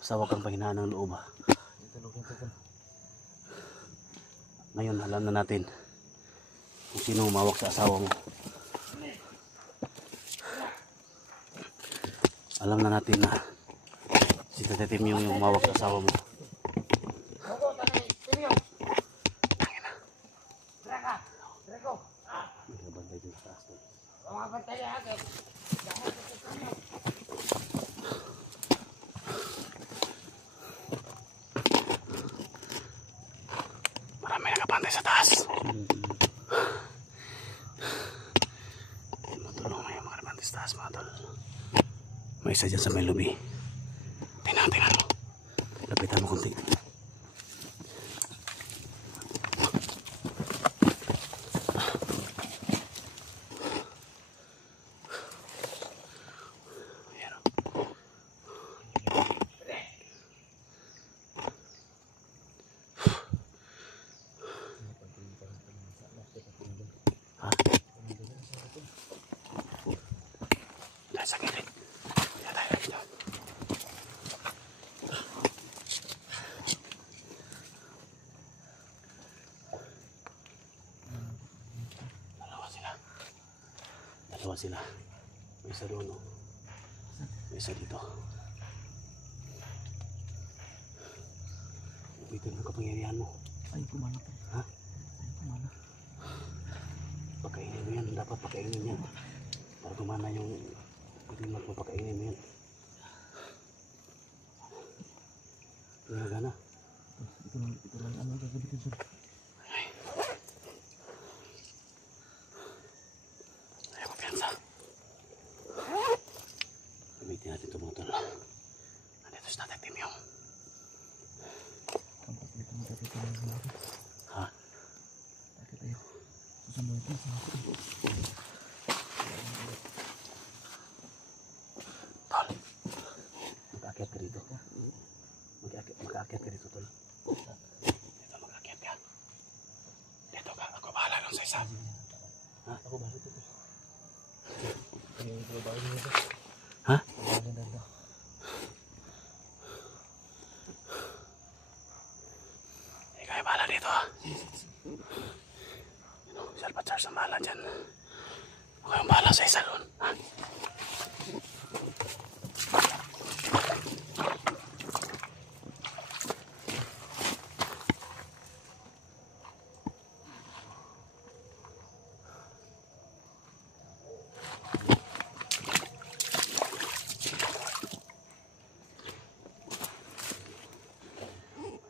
Basta huwag kang panghinaan ng loob ha. Ngayon alam na natin kung sino humawak sa asawa mo. Alam na natin na si Tete Timyong yung humawak sa asawa mo. Nagbantay dun sa taas. Marami nakabantay sa taas. Matulong na yung mga nakabantay sa taas mga tol. May isa dyan sa may lobby. Tingnan mo. Lapitan mo kunti. Sa gilid. Kaya tayo dito. Dalawa sila. May isa doon. May isa dito. Bitin ang kapangyarihan mo. Ay, kumana po. Ha? Ay, kumana. Pagkainin mo yan. Dapat pagkainin yan. Para gumana yung pagkainin mo. Pagkainin mo yan. Tingnan na. Ito lang ano gagamitin sir. Ay, kumpiyansa. Gamitin natin ito mga tol. Nandito si Tatay Timyong. Tampak dito mo dati tayo sa mga. Ha? Bakit tayo? Susunod ito sa mga. Tol. Mag-aakyat ka dito. Mag-aakyat ka dito tol. Dito mag-aakyat ka. Dito ka. Ako bahala lang sa isa. Ha? Ako ba dito? Ito ba dito? Ha? Ikaw ay bahala dito ha. Si Alpachar sa bahala dyan. Ako yung bahala sa isa doon. Ha?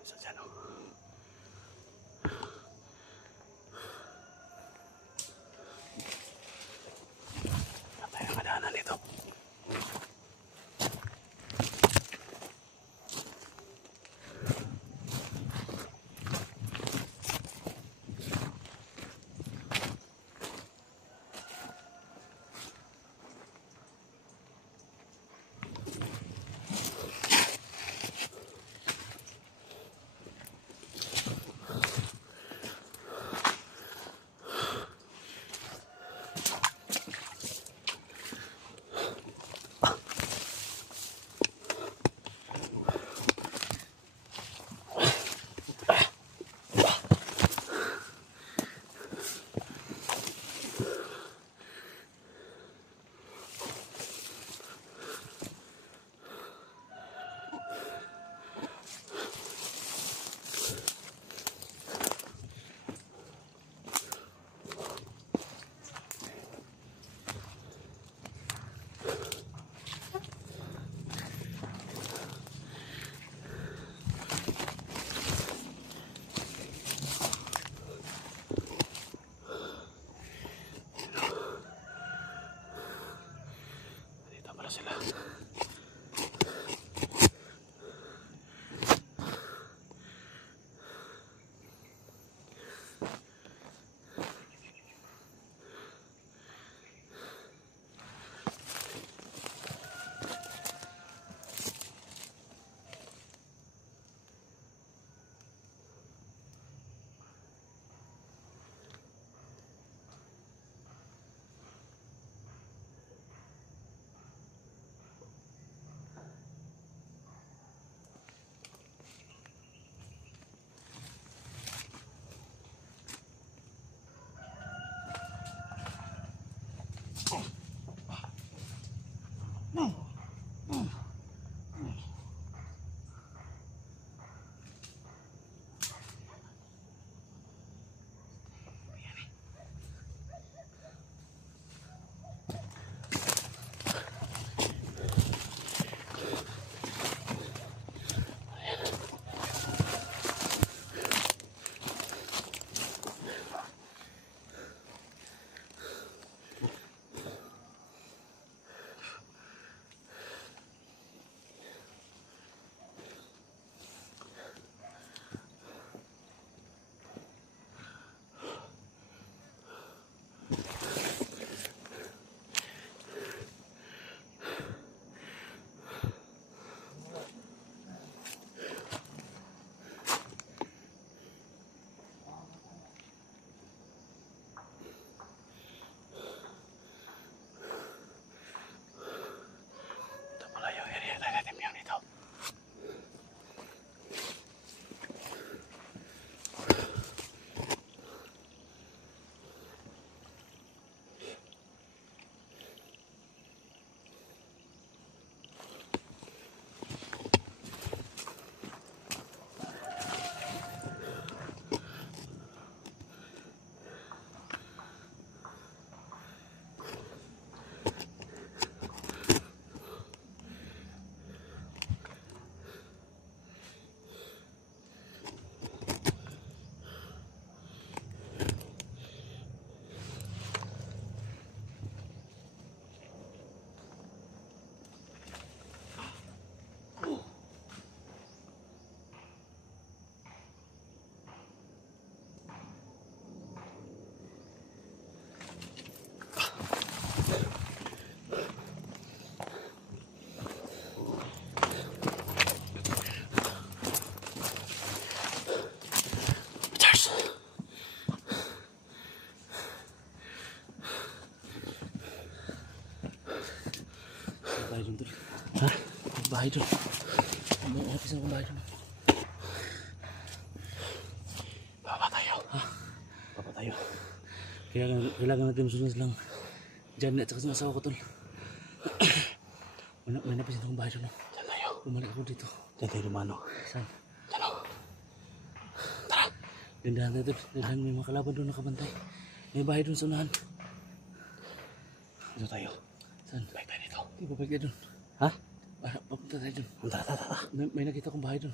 Isa dyan o. Patay ang kadaanan dito. Dito pala sila. Bahay dun, tol. Ha? Bahay dun. May office na bahay dun. Baba tayo. Ha? Baba tayo. Kailangan natin masunod lang. Janet at saka sa asawa ko, tol. May napisin akong bahay dun. Diyan tayo. Bumalik ako dito. Diyan tayo lumano. Saan? Diyan o. Tara. Dindahan tayo, tol. Dindahan may mga kalaban doon nakabantay. May bahay dun sa unahan. Dito tayo. Saan? Balik tayo dito. Hindi ba balik tayo dun? Ha? Papunta tayo dun. Tara. May nakita kong bahay dun.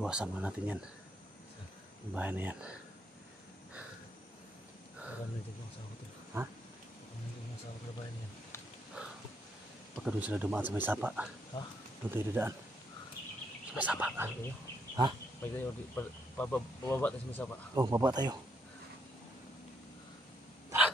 Iwasan mo natin yan. Yung bahay na yan. Ha? Baka doon sila dumaan sa may sapa. Ha? Doon tayo dadaan. Sa may sapa. Ha? Pababa tayo sa may sapa. Oh, baba tayo. Tara.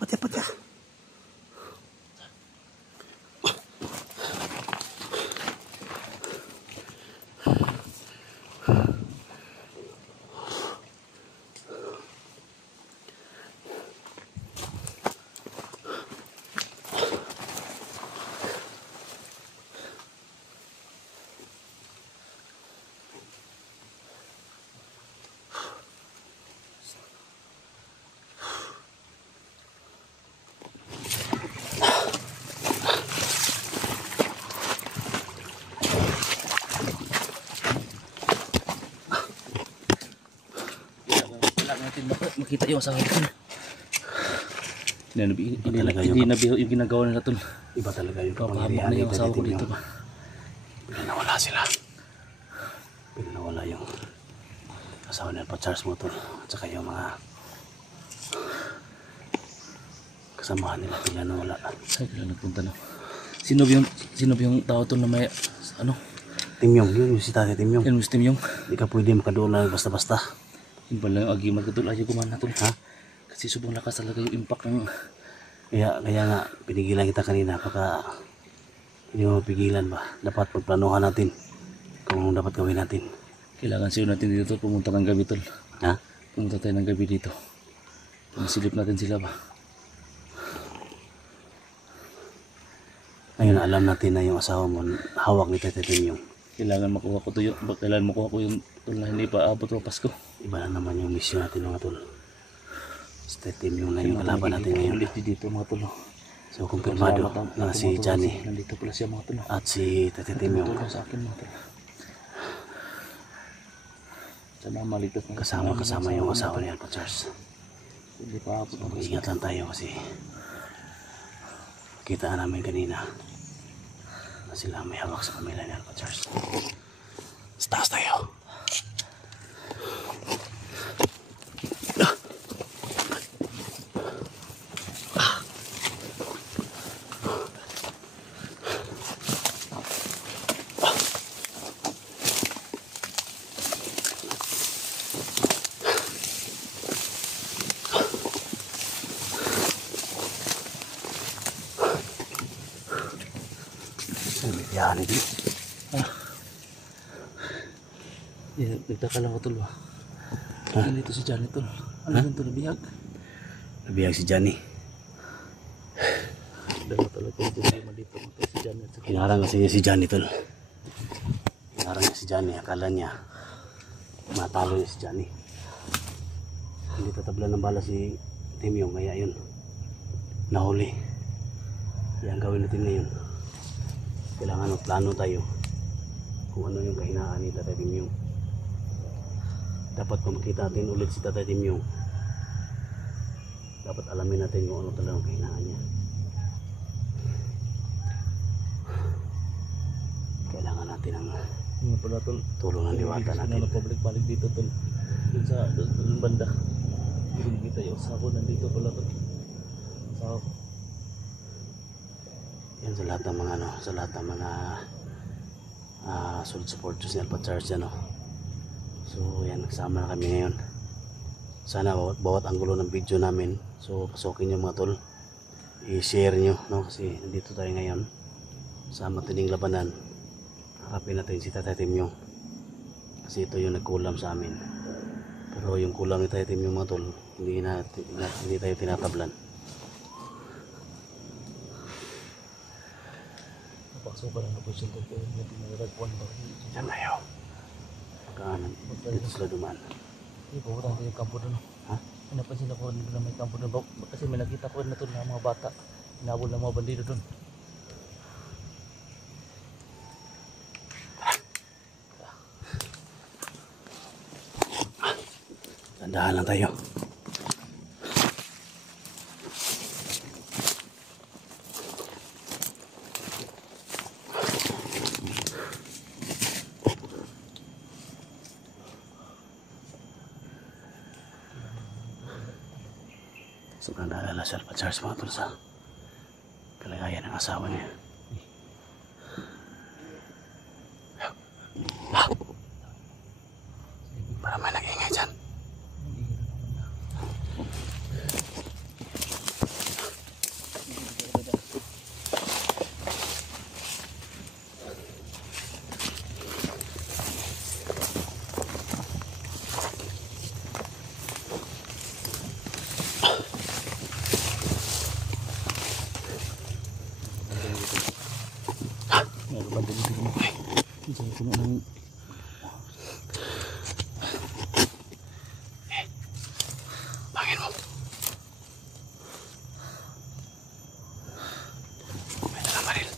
Pati. Pati. Makita yung asawa ko. Hindi nabiho yung ginagawa nila tol. Iba talaga yung Papahamak na yung asawa ko dito ba. Nawala sila. Nawala yung asawa nila pa Charles Motor at saka yung mga kasamahan nila pila nawala. Saan sila nagpunta na? Sino ba yung tao tol na may ano? Timyong, yun yung si Tate Timyong. Yan Miss Timyong. Hindi ka pwede makadoon lang basta-basta. Yung pala yung agimat ko tol, ayaw kumana tol. Ha? Kasi subong lakas talaga yung impact ng... Kaya nga, pinigilan kita kanina. Baka hindi mo mapigilan ba? Dapat pagplanuhan natin kung anong dapat gawin natin. Kailangan siyo natin dito tol, pumunta ng gabi tol. Ha? Pumunta tayo ng gabi dito. Masilip natin sila ba? Ngayon alam natin na yung asawa mo hawak ni Tate Timyong. Kailangan makuha ko yung tol na hindi pa abot ng Pasko. Iba na naman yung mission natin mga tol. Tate Timyong na yung kalaban natin ngayon. Ulit dito mga tol. So kumpirmado na si Johnny nandito pala siya mga tol. at si Tate Timyong Tulong sa akin mga tol. Sana maligtas na kasama yung asawa ni Alpha Charles. Hindi pa abot ng Pasko. Ingat lang tayo kasi kita namin kanina na sila may hawak sa pamilya ni Alpha Charles. Sa taas tayo. Yan, hindi. Nagtaka lang ako tol ba? Dito si Johnny tol. Ano yun tol, nabihag? Nabiyag si Johnny. Dalawa talaga yung problema dito mga tol, si Johnny at saka. Hinarang kasi niya si Johnny tol. Hinarang niya si Johnny. Akala niya matalo niya si Johnny. Hindi tatablan ng bala si Timyong. Kaya yun, nahuli. Yan gawin natin ngayon. Kailangan magplano tayo kung ano yung kahinaan ni Tatay Timyong. Dapat kung makita natin ulit si Tatay Timyong, dapat alamin natin kung ano talagang kahinaan niya. Kailangan natin ang Nga pala tol. tulong ng diwata natin. Hindi pabalik-balik dito tol. Dun sa banda. Hindi kita yung sako nandito pala tol. Sako. Yan sa lahat ng mga sa lahat ng mga solid supporters ni Alpha Charles yan, no? So yan, nagsama na kami ngayon. Sana bawat anggulo ng video namin, so pasukin nyo mga tol, i-share nyo, no? Kasi nandito tayo ngayon sa matinding labanan. Harapin natin si Tatay Timyong kasi ito yung nagkulam sa amin, pero yung kulam ni Tatay Timyong mga tol, hindi tayo tinatablan. Napakso pa lang ako siya tol. Pero hindi nagagpuan ba? Diyan tayo. Pagkaanan, dito sila dumaan. Hindi po, wala yung kampo doon. Ha? Napansin ako na may kampo doon. Kasi may nakita ko na tol na mga bata. Inabol ng mga bandido doon. Tandahan lang tayo. Sobrang naalala si Alpha Charles mga tol sa kalagayan ng asawa niya. nagabanda dito mo. Diyan puno ng... Bangin mo. May dalang baril.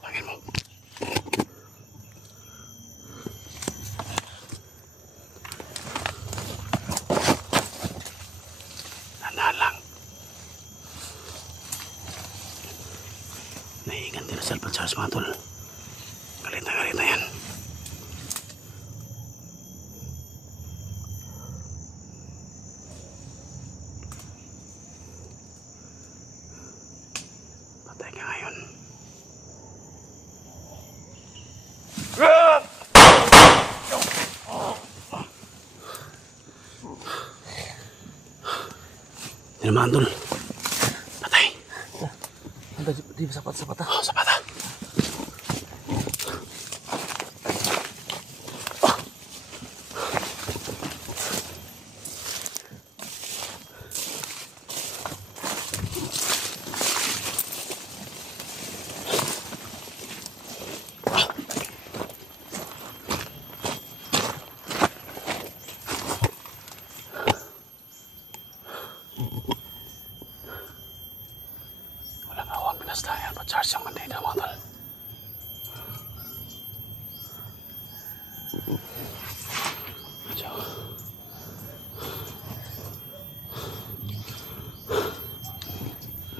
Bangin mo. Tandaan lang. Naiingan din na cellphone charge mga tol. Galit na yan. Patay ka ngayon. Tinamaan tol. Patay. Di ba sapat sapat ah? Oh, sa bata. Walang awang pinastayan pa charge yung bandida mga tol. Medyo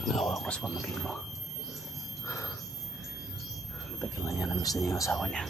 nawa ko sa pamangkin mo. Tagal na niya, namiss na niya yung asawa niya.